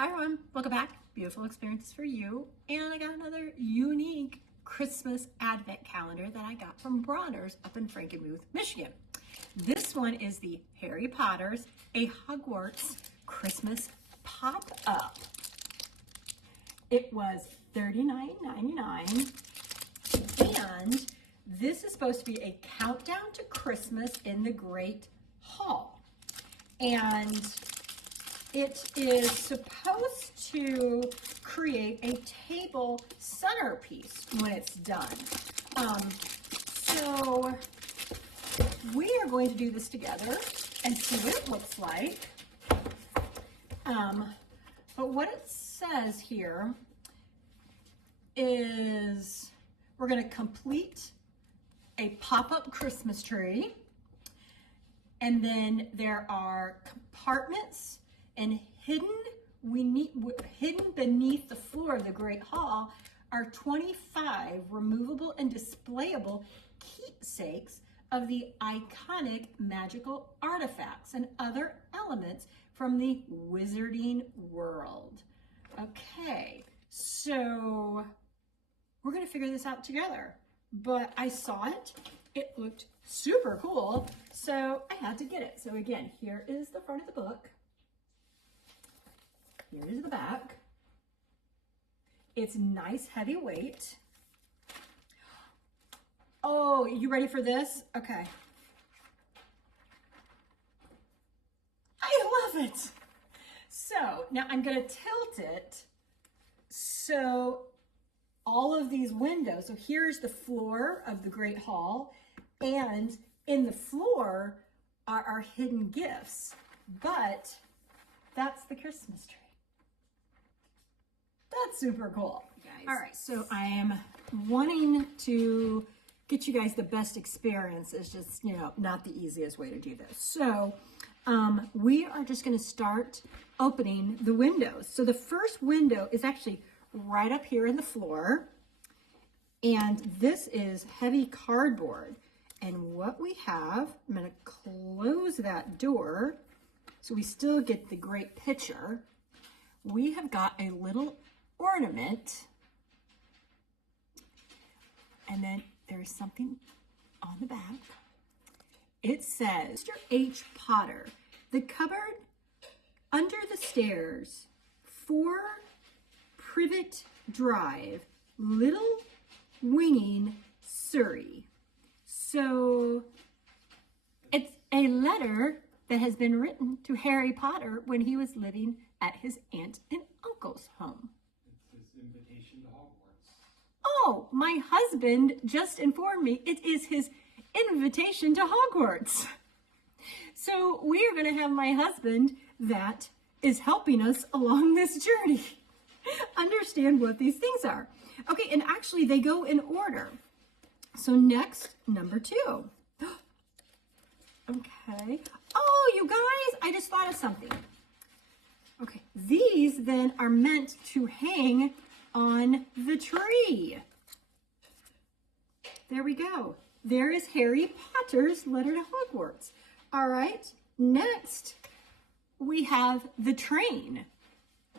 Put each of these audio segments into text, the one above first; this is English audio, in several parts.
Hi everyone, welcome back. Beautiful experiences for you. And I got another unique Christmas advent calendar that I got from Bronner's up in Frankenmuth, Michigan. This one is the Harry Potter's A Hogwarts Christmas Pop-Up. It was $39.99, and this is supposed to be a countdown to Christmas in the Great Hall. And it is supposed to create a table centerpiece when it's done. So we are going to do this together and see what it looks like. But what it says here is we're going to complete a pop-up Christmas tree, and then there are compartments and hidden beneath the floor of the Great Hall are 25 removable and displayable keepsakes of the iconic magical artifacts and other elements from the wizarding world. Okay, so we're gonna figure this out together. But I saw it, it looked super cool, so I had to get it. So again, here is the front of the book. Here is the back. It's nice, heavy weight. Oh, you ready for this? Okay. I love it. So now I'm gonna tilt it so all of these windows, so here's the floor of the Great Hall, and in the floor are our hidden gifts, but that's the Christmas tree. That's super cool, guys. All right, so I am wanting to get you guys the best experience. It's just, not the easiest way to do this. So we are just gonna start opening the windows. So the first window is actually right up here in the floor, and this is heavy cardboard. And what we have, I'm gonna close that door so we still get the great picture. We have got a little ornament, and then there's something on the back. It says, Mr. H. Potter, the cupboard under the stairs, 4 Privet Drive, Little Winging, Surrey. So it's a letter that has been written to Harry Potter when he was living at his aunt and uncle's home. It's his invitation to Hogwarts. Oh, my husband just informed me it is his invitation to Hogwarts. So we are going to have my husband that is helping us along this journey understand what these things are. Okay, and actually they go in order. So next, number 2. Okay. Oh, you guys, I just thought of something. Okay, these then are meant to hang on the tree. There we go. There is Harry Potter's letter to Hogwarts. All right, next we have the train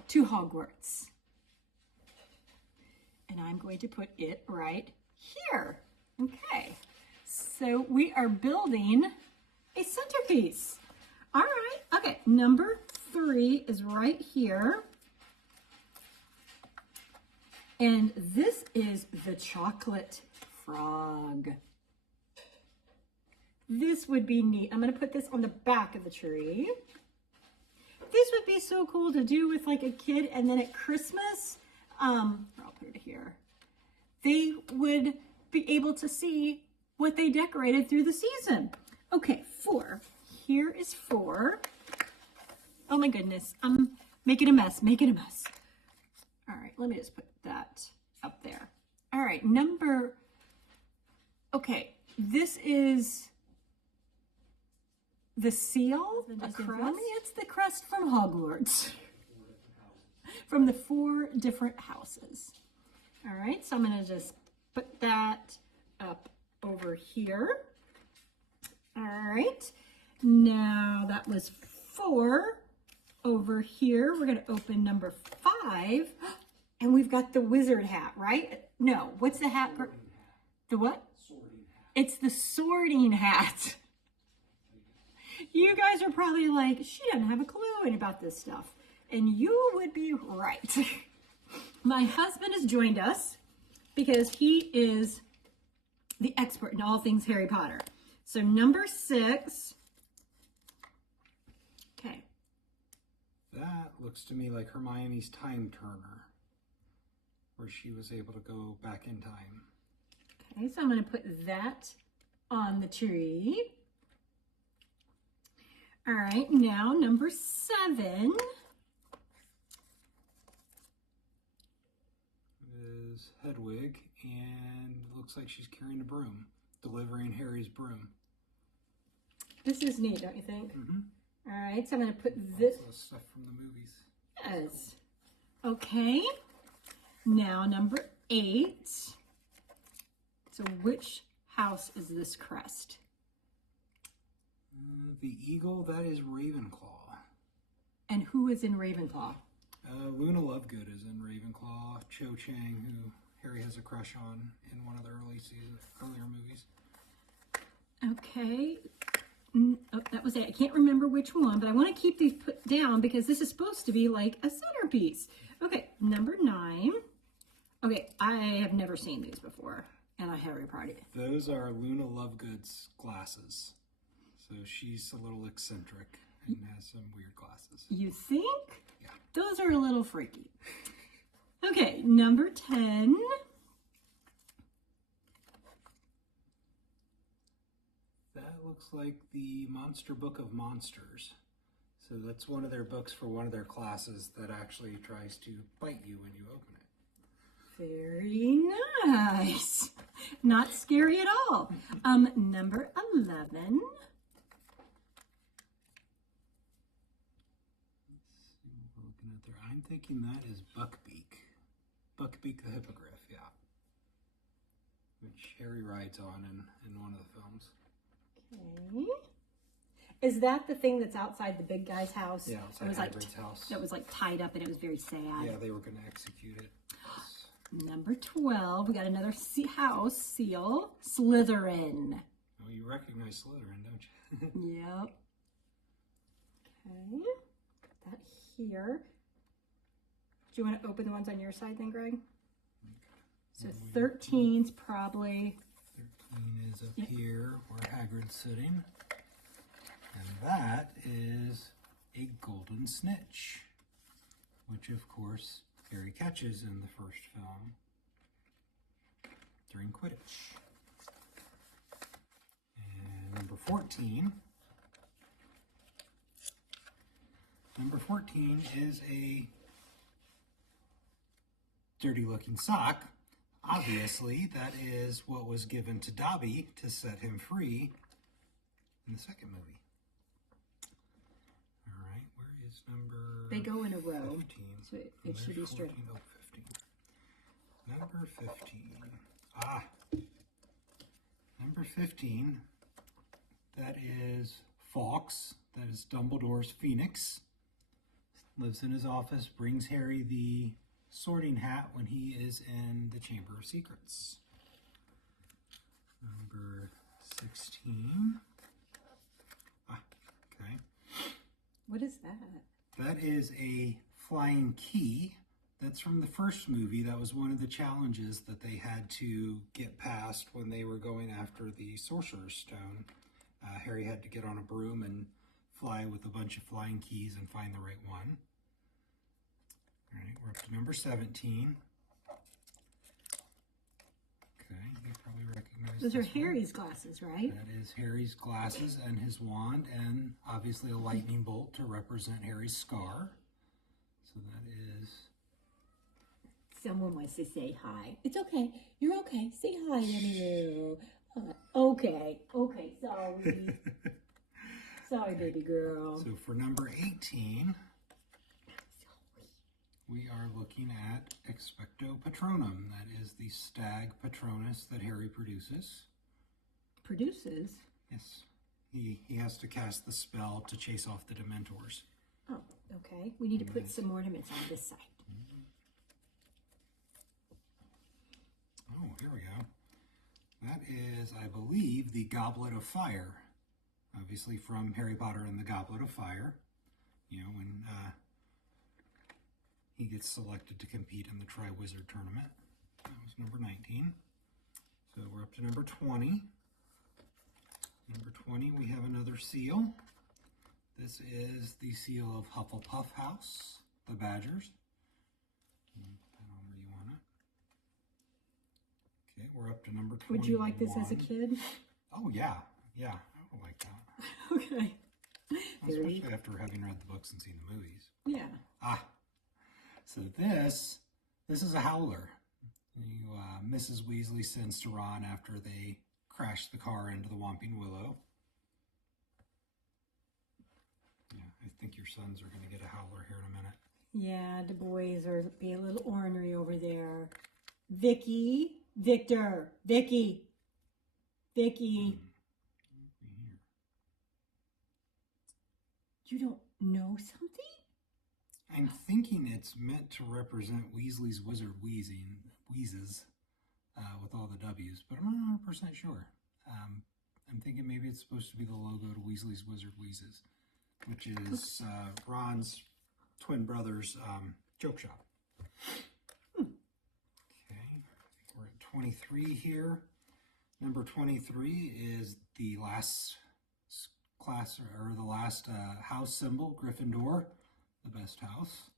to Hogwarts. And I'm going to put it right here. Okay, so we are building a centerpiece. All right, okay, number 3 is right here. And this is the chocolate frog. This would be neat. I'm gonna put this on the back of the tree. This would be so cool to do with like a kid, and then at Christmas, I'll put it here, they would be able to see what they decorated through the season. Okay, 4. Here is 4. Oh my goodness, I'm making a mess. All right, let me just put that up there. All right, okay, this is the seal, the crest. It's the crest from Hogwarts. From the 4 different houses. All right, so I'm gonna just put that up over here. All right, now that was 4. Over here, we're going to open number 5. And we've got the wizard hat, right? No, what's the hat? The what? Sorting hat. It's the sorting hat. You guys are probably like, she doesn't have a clue about this stuff. And you would be right. My husband has joined us because he is the expert in all things Harry Potter. So number 6. Okay. That looks to me like Hermione's time turner, where she was able to go back in time. Okay, so I'm going to put that on the tree. All right, now number 7 is Hedwig, and looks like she's carrying a broom, delivering Harry's broom. This is neat, don't you think? Mm-hmm. All right, so I'm going to put this. Lots of stuff from the movies. Yes. Okay. Now number 8. So which house is this crest? The eagle, that is Ravenclaw. And who is in Ravenclaw? Luna Lovegood is in Ravenclaw. Cho Chang, who Harry has a crush on in one of the earlier movies. Okay. Oh, that was it. I can't remember which one, but I want to keep these put down because this is supposed to be like a centerpiece. Okay, number 9. Okay, I have never seen these before, and I Harry Potter. Those are Luna Lovegood's glasses. So she's a little eccentric and has some weird glasses. You think? Yeah. Those are a little freaky. Okay, number 10. That looks like the Monster Book of Monsters. So that's one of their books for one of their classes that actually tries to bite you when you open it. Very nice. Not scary at all. Number 11. I'm thinking that is Buckbeak. Buckbeak the Hippogriff, yeah. Which Harry rides on in one of the films. Okay. Is that the thing that's outside the big guy's house? Yeah, outside Hagrid's house. That was like tied up and it was very sad. Yeah, they were going to execute it. Number 12. We got another house seal. Slytherin. Oh, you recognize Slytherin, don't you? Yep. Okay. Put that here. Do you want to open the ones on your side then, Greg? So 13's probably... 13 is up here where Hagrid's sitting. And that is a golden snitch, which of course Harry catches in the first film during Quidditch. And number 14. Number 14 is a dirty looking sock. Obviously, that is what was given to Dobby to set him free in the second movie. All right, where is number They go in a row, 15? so it should be straight. 14, oh, 15. Number 15. Number 15. That is Fawkes. That is Dumbledore's Phoenix. Lives in his office, brings Harry the sorting hat when he is in the Chamber of Secrets. Number 16. Okay. What is that? That is a flying key. That's from the first movie. That was one of the challenges that they had to get past when they were going after the Sorcerer's Stone. Harry had to get on a broom and fly with a bunch of flying keys and find the right one. All right, we're up to number 17. Okay, you probably recognize Those are this one. Harry's glasses, right? That is Harry's glasses and his wand, and obviously a lightning bolt to represent Harry's scar. So that is... Someone wants to say hi. It's okay. You're okay. Say hi, Emily. Okay. Okay, sorry. Sorry, baby girl. So for number 18... we are looking at Expecto Patronum. That is the stag Patronus that Harry produces. Produces? Yes. He has to cast the spell to chase off the Dementors. Oh. Okay, we need to put some ornaments on this side. Oh, here we go. That is, I believe, the Goblet of Fire. Obviously from Harry Potter and the Goblet of Fire. You know, when he gets selected to compete in the Triwizard Tournament. That was number 19. So we're up to number 20. Number 20, we have another seal. This is the seal of Hufflepuff House, the Badgers. Put that on where you want it. Okay, we're up to number 21. Would you like this as a kid? Oh, yeah. Yeah, I would like that. Okay. Especially after having read the books and seen the movies. Yeah. So this is a howler. Mrs. Weasley sends to Ron after they crash the car into the Whomping Willow. Yeah, I think your sons are going to get a howler here in a minute. Yeah, the boys are being a little ornery over there. Vicky, Victor, Vicky. You don't know something? I'm thinking it's meant to represent Weasley's wizard wheezes with all the W's, but I'm not 100% sure. I'm thinking maybe it's supposed to be the logo to Weasley's Wizard Wheezes, which is Ron's twin brother's joke shop. Okay, we're at 23 here. Number 23 is the last class or the last house symbol, Gryffindor, the best house.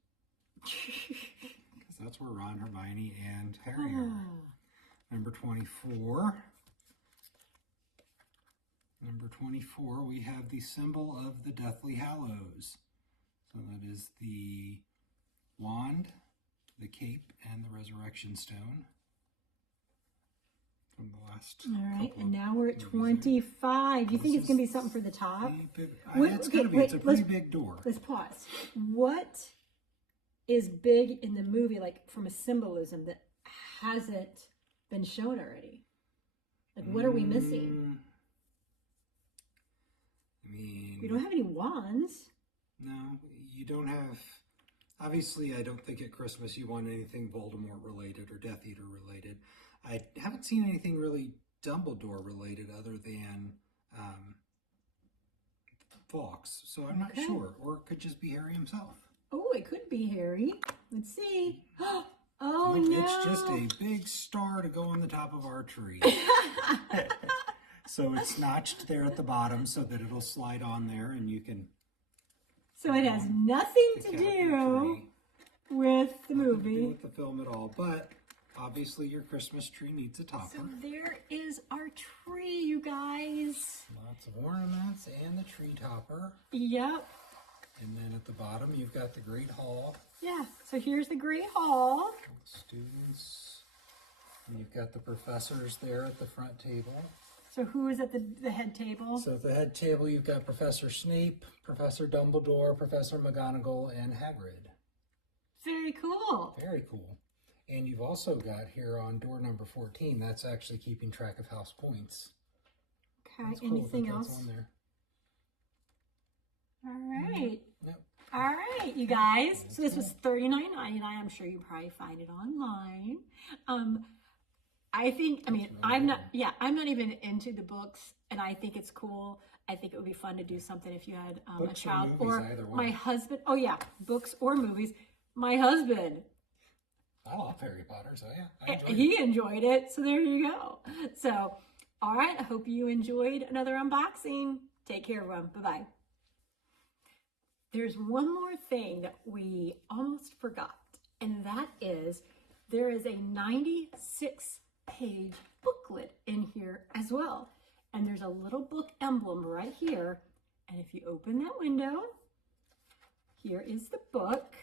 Because that's where Ron, Hermione, and Harry are. Number 24. Number 24, we have the symbol of the Deathly Hallows. So that is the wand, the cape, and the resurrection stone. From the last. All right, and now we're at 25. Do you think it's going to be something for the top? It's a pretty big door. Let's pause. What is big in the movie, like from a symbolism that hasn't been shown already? Like, what are we missing? I mean, we don't have any wands. No, you don't have. Obviously, I don't think at Christmas you want anything Voldemort related or Death Eater related. I haven't seen anything really Dumbledore related other than Fawkes, so I'm not sure. Or it could just be Harry himself. Oh, it could be Harry. Let's see. Oh, Look, no. It's just a big star to go on the top of our tree. So it's notched there at the bottom so that it'll slide on there and you can... So it has nothing to do with the movie. With the film at all, but obviously your Christmas tree needs a topper. So there is our tree, you guys. Lots of ornaments and the tree topper. Yep. And then at the bottom you've got the Great Hall. Yeah, so here's the Great Hall. Students. And you've got the professors there at the front table. So who is at the head table? So at the head table you've got Professor Snape, Professor Dumbledore, Professor McGonagall, and Hagrid. Very cool. Very cool. And you've also got here on door number 14, that's actually keeping track of house points. Okay, that's cool anything else? On there. All right. Nope. All right, you guys. So this was $39.99. I'm sure you probably find it online. I'm not even into the books, and I think it's cool. I think it would be fun to do something if you had a child or my husband. Oh yeah, books or movies. My husband. I love Harry Potter, so yeah, he enjoyed it. So there you go. So, all right. I hope you enjoyed another unboxing. Take care, everyone. Bye-bye. There's one more thing that we almost forgot, and that is there is a 96-page booklet in here as well. And there's a little book emblem right here. And if you open that window, here is the book.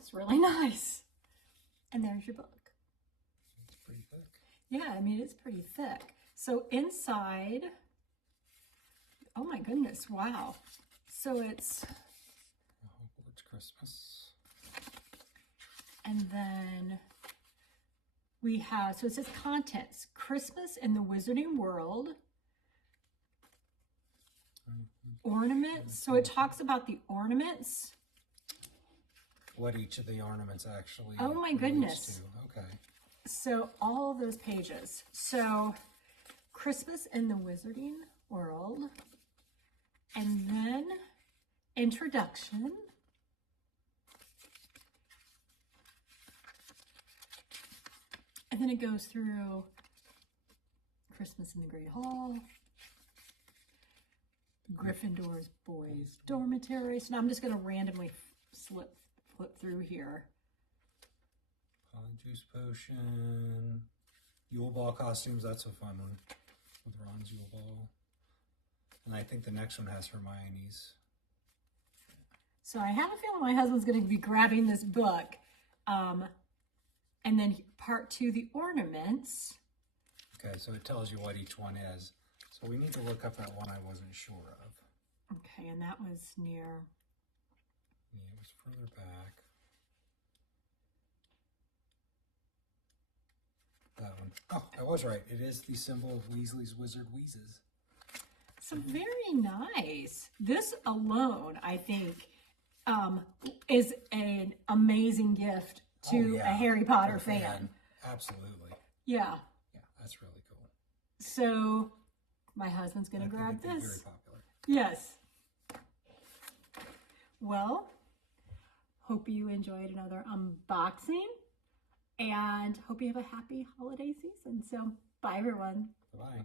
It's really nice. And there's your book. It's pretty thick. Yeah, I mean, it's pretty thick. So inside, oh my goodness, wow. So it's Hogwarts Christmas. And then we have, so it says contents, Christmas in the Wizarding World. ornaments. So it talks about the ornaments. What each of the ornaments actually. Oh my relates goodness. to. Okay. So all those pages. So Christmas in the Wizarding World. And then introduction. And then it goes through Christmas in the Great Hall, Gryffindor's boys' dormitory. So now I'm just going to randomly flip through here. Polyjuice potion. Yule Ball costumes, that's a fun one. With Ron's Yule Ball. And I think the next one has Hermione's. So I have a feeling my husband's going to be grabbing this book. And then part 2, the ornaments. Okay, so it tells you what each one is. So we need to look up that one I wasn't sure of. Okay, and that was near... Yeah, it was further back. That one. Oh, I was right. It is the symbol of Weasley's Wizard Wheezes. So very nice. This alone, I think, is an amazing gift to a Harry Potter fan. Absolutely. Yeah. Yeah, that's really cool. So my husband's going to grab this. Very popular. Yes. Well, hope you enjoyed another unboxing and hope you have a happy holiday season. So bye, everyone. Bye-bye.